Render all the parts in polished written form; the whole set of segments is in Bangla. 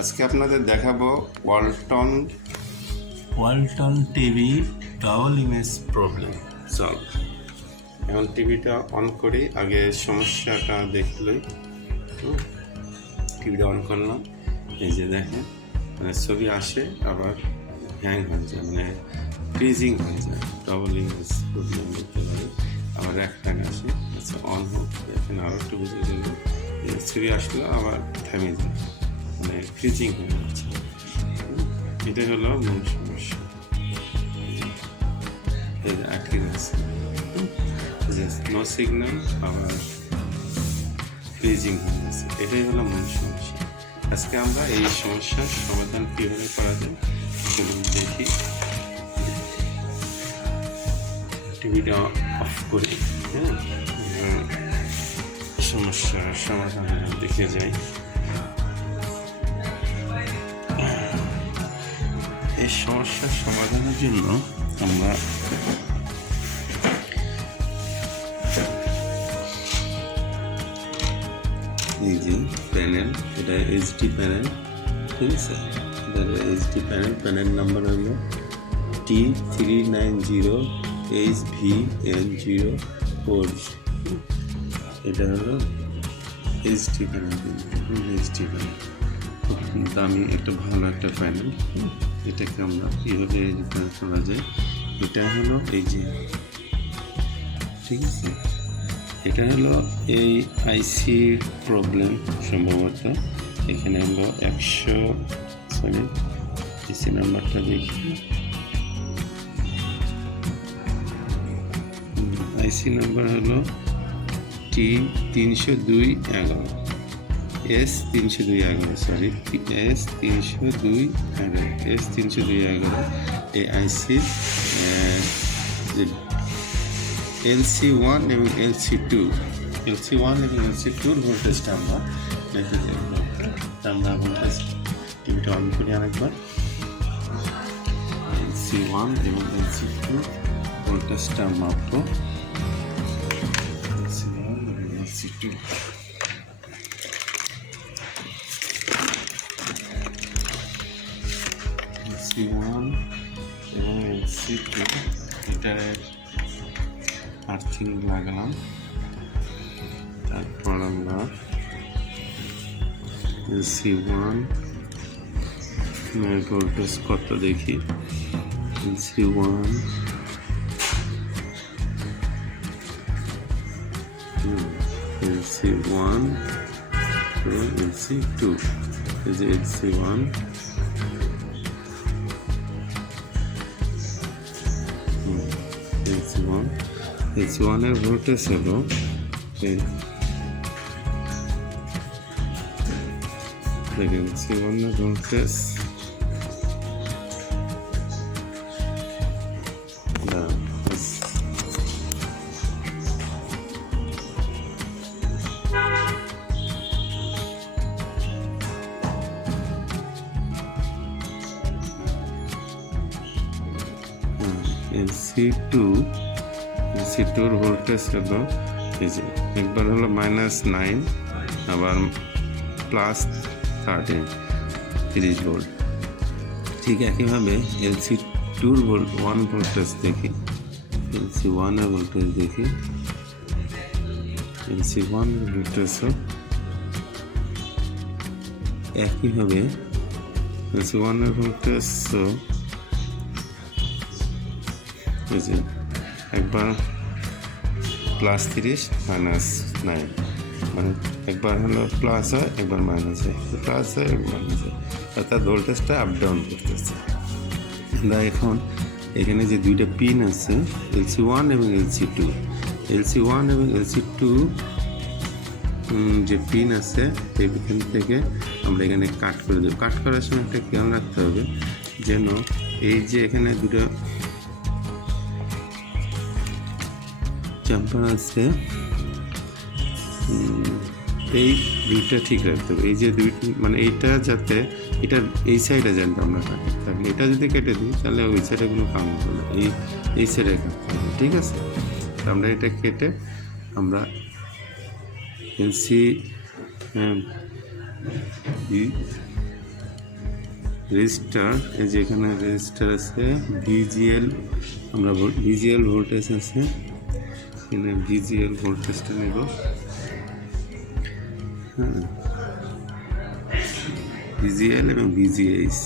আজকে আপনাদের দেখাবো Walton TV double image problem solve. এখন টিভিটা অন করি, আগে সমস্যাটা দেখলেই। টিভিটা অন করলাম, এই যে দেখেন মানে ছবি আসে আবার হ্যাং হয়ে যায়, মানে ফ্রিজিং হয়ে যায়। ডাবল ইমেজ প্রবলেম দেখতে পারি, আবার একটা আসে। আচ্ছা অন হোক, এখানে আরও একটু বুঝে গেল, ছবি আসলো আবার থেমে যায়, মানে ফ্রিজিং হয়ে যাচ্ছে। এটা হলো মূল সমস্যা। আটকে গেছে, নো সিগন্যাল, আবার ফ্রিজিং হয়ে গেছে। এটাই হলো মূল সমস্যা। আজকে আমরা এই সমস্যার সমাধান কীভাবে করা যায় সেগুলো দেখি। টিভিটা অফ করি, সমস্যার সমাধান দেখে যাই। এই সমস্যার সমাধানের জন্য আমরা এই যে প্যানেল, এটা এইচডি প্যানেল, ঠিক আছে। এটা এইচডি প্যানেল, প্যানেল নাম্বার হলো T390HVN04। এটা হলো এইচডি প্যানেল, এইচডি প্যানেল খুব দামি একটা ভালো একটা প্যানেল। এটাকে আমরা কীভাবে রিপেয়ার করা যায়, এটা হলো এই যে, ঠিক আছে। এটা হলো এই আইসি প্রবলেম সম্ভবত। এখানে হলো 100, সরি আইসি নাম্বারটা দেখি। আইসি নাম্বার হলো T30211, S30211, সরি S30211। এই আইসির LC1 এবং LC2 এবং LC2 ভোল্টেজটা আমরা দেখে যাই। আমরা ভোল্টেজ টিভিটা অন করি আরেকবার। LC1 এবং LC2 ভোল্টেজটা মাপবো। LC1 এবং LC2, LC1 এবং LC2 এটার আর্থিং লাগালাম। তারপর আমরা LC1 ভোল্টেজ কত দেখি। LC1 LC2, এই যে LC1 এর ভোল্টেজ হলো দেখেন, LC1 এর ভোল্টেজ LC2 ভোল্টেজ হলো এই যে, একবার হলো -9, আবার +13, 30 ভোল্ট। ঠিক একইভাবে LC2 ভোল্টেজ দেখি, LC1 এর ভোল্টেজ দেখি। LC1 ভোল্টেজ একইভাবে, LC1 এর ভোল্টেজ একবার +30 -9, মানে একবার হলো প্লাস হয়, একবার মাইনাস হয়, প্লাস হয়, মাইনাস হয়, অর্থাৎ ভোল্টেজটা আপ ডাউন করতেছে। আমরা এখন এখানে যে দুইটা পিন আছে, LC1 এবং LC2 এবং LC2 যে পিন আছে, এখান থেকে আমরা এখানে কাট করে দেবো। কাট করার সময় একটা খেয়াল রাখতে হবে যেন এই যে এখানে দুটো জাম্পার আছে, এই দুইটা ঠিক রাখতে হবে। এই যে দুইটা, মানে এইটা যাতে এটা এই সাইডে যেনটা আমরা কাটি, তাহলে এটা যদি কেটে দিই তাহলে ওই সাইডে কোনো কাম হবে না, এই সাইডে কাটতে হবে, ঠিক আছে। তো আমরা এটা কেটে আমরা LC রেজিস্টার, এই যে এখানে রেজিস্টার আছে ভিজিএল, আমরা ভিজিএল ভোল্টেজ আছে, এখানে ভিজিএল ভোল্টেজটা নেব। হ্যাঁ, ভিজিএল এবং ভিজিএইচ,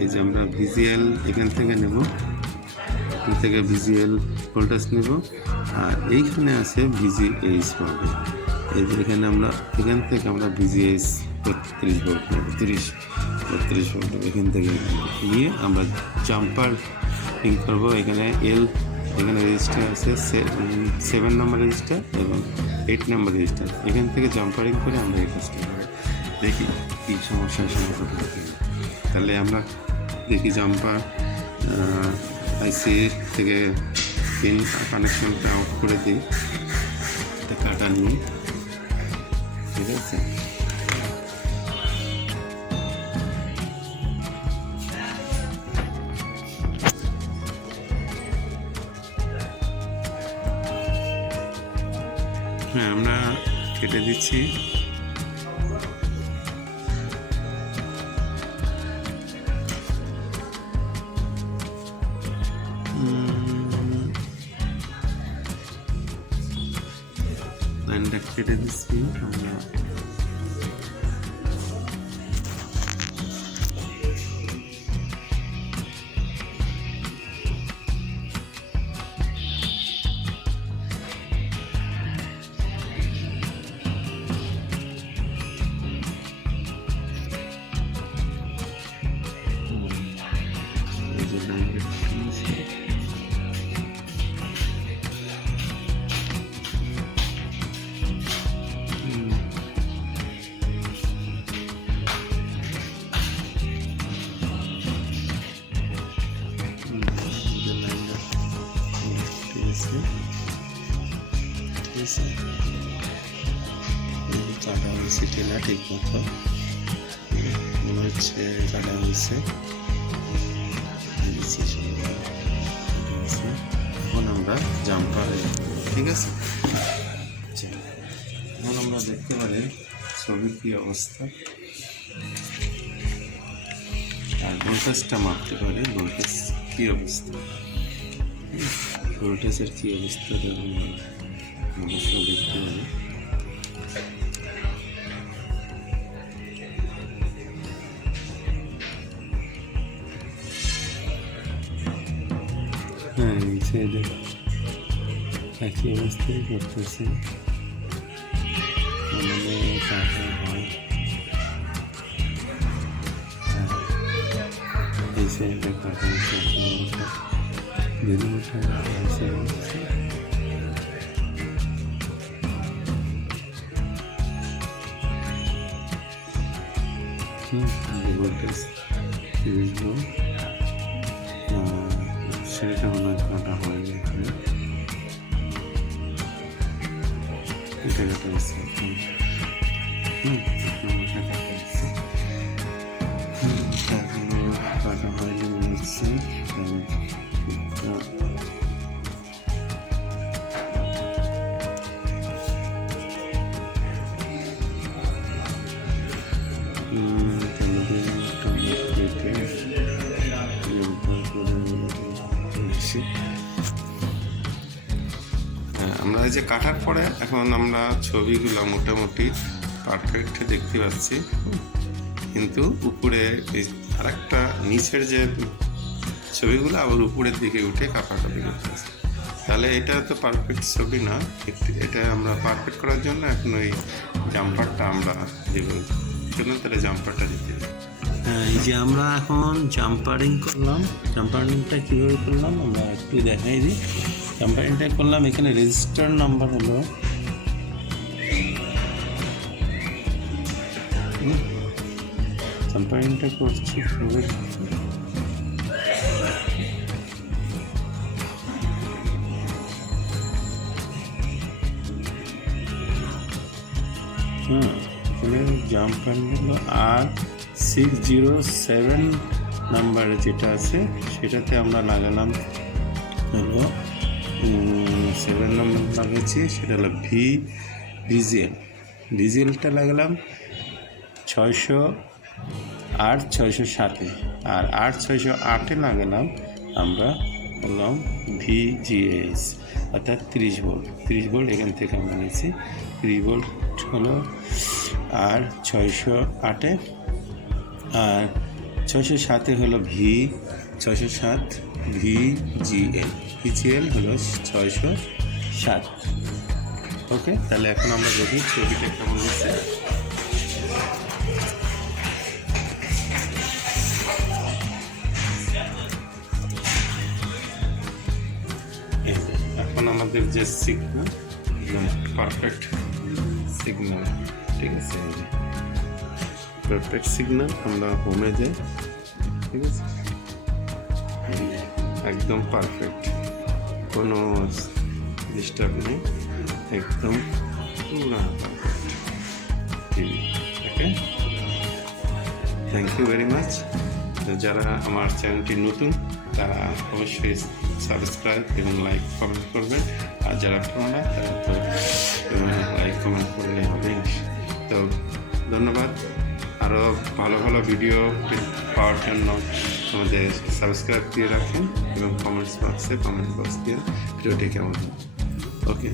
এই যে আমরা ভিজিএল এখান থেকে নেব, এখান থেকে ভিজিএল ভোল্টেজ নেব, আর এইখানে আছে ভিজিএইচ পাবে। এই যে এখানে আমরা এখান থেকে আমরা ভিজিএইচ 32 ভোল্ট নেব, 32 ভোল্ট এখান থেকে নিয়ে আমরা জাম্পার লিঙ্ক করবো। এখানে এখানে রেজিস্টার আছে 7 নম্বর রেজিস্টার এবং 8 নম্বর রেজিস্টার, এখান থেকে জাম্পারিং করে আমরা এই কাজটা করি। দেখি কী সমস্যার সমাধান হবে। তাহলে আমরা দেখি জাম্পার আইসি থেকে পিন কানেকশনটা আউট করে দিই, এটা কাটা নিয়ে, ঠিক আছে। হ্যাঁ, আমরা কেটে দিচ্ছি। লাইনটা কেটে দিচ্ছি আমরা। কাটা হয়েছে কিনা ঠিক মতো মনে হচ্ছে, কাটা হয়েছে। এখন আমরা জাম্পার, ঠিক আছে। এখন আমরা দেখতে পারি ছবির কী অবস্থা, আর ভোল্টেজটা মাপতে পারি, ভোল্টেজ কী অবস্থা, ভোল্টেজের কী অবস্থা অবশ্যই দেখতে পারি। হ্যাঁ, এই সাইডে একই অবস্থায় করতেছে, আমাদের কাটা হয়। এই সাইডে কাটা হচ্ছে, সেটা মনে হয় কাটা হয়নি, এখানে এটা কাটা হচ্ছে, কাটা হয়নি মনে হচ্ছে। আমরা যে কাটার পরে এখন আমরা ছবিগুলো মোটামুটি পারফেক্ট দেখতে পাচ্ছি, কিন্তু উপরে আরেকটা নিচের যে ছবিগুলো আবার উপরের দিকে উঠে কাপাকাপি করতেছে। তাহলে এটা তো পারফেক্ট ছবি না, এটা আমরা পারফেক্ট করার জন্য এখন ওই জাম্পারটা আমরা দেব, চলুন তাহলে জাম্পারটা দিতে হবে। হ্যাঁ, এই যে আমরা এখন জাম্পারিং করলাম, জাম্পারিংটা কীভাবে করলাম আমরা একটু দেখাই দিই। জাম্পারিংটা করলাম, এখানে রেজিস্টার নাম্বার হলো জাম্পারিংটা করছি এখানে জাম্পারিং হলো R607 নাম্বারে যেটা আছে সেটাতে আমরা লাগালাম হলো 7 নম্বর লাগাচ্ছি, সেটা হলো ভিজিএলটা লাগালাম 600 R607 আর R608 লাগালাম আমরা বললাম VGS অর্থাৎ 30 ভোল্ট। 30 ভোল্ট এখান থেকে আমরা নিয়েছি। 30 ভোল্ট হলো R608 আর 607 হলো 607 VGL হলো 607। ওকে, তাহলে এখন আমরা দেখি ছবিটা কেমন হচ্ছে। এখন আমাদের যে সিগন্যাল একদম পারফেক্ট সিগন্যাল, ঠিক আছে, পারফেক্ট সিগন্যাল। আমরা হোমে যাই, ঠিক আছে, একদম পারফেক্ট, কোনো ডিস্টার্ব নেই, একদম পুরো perfect TV. Okay, thank you very much. যারা আমার চ্যানেলটি নতুন তারা অবশ্যই সাবস্ক্রাইব এবং লাইক কমেন্ট করবেন, আর যারা পুরোনো তারা তো লাইক কমেন্ট করলে হবে। তো ধন্যবাদ। আরও ভালো ভালো ভিডিও পাওয়ার জন্য আমাদের সাবস্ক্রাইব দিয়ে রাখেন এবং কমেন্ট বক্স দিয়ে ভিডিওটি কেমন। ওকে।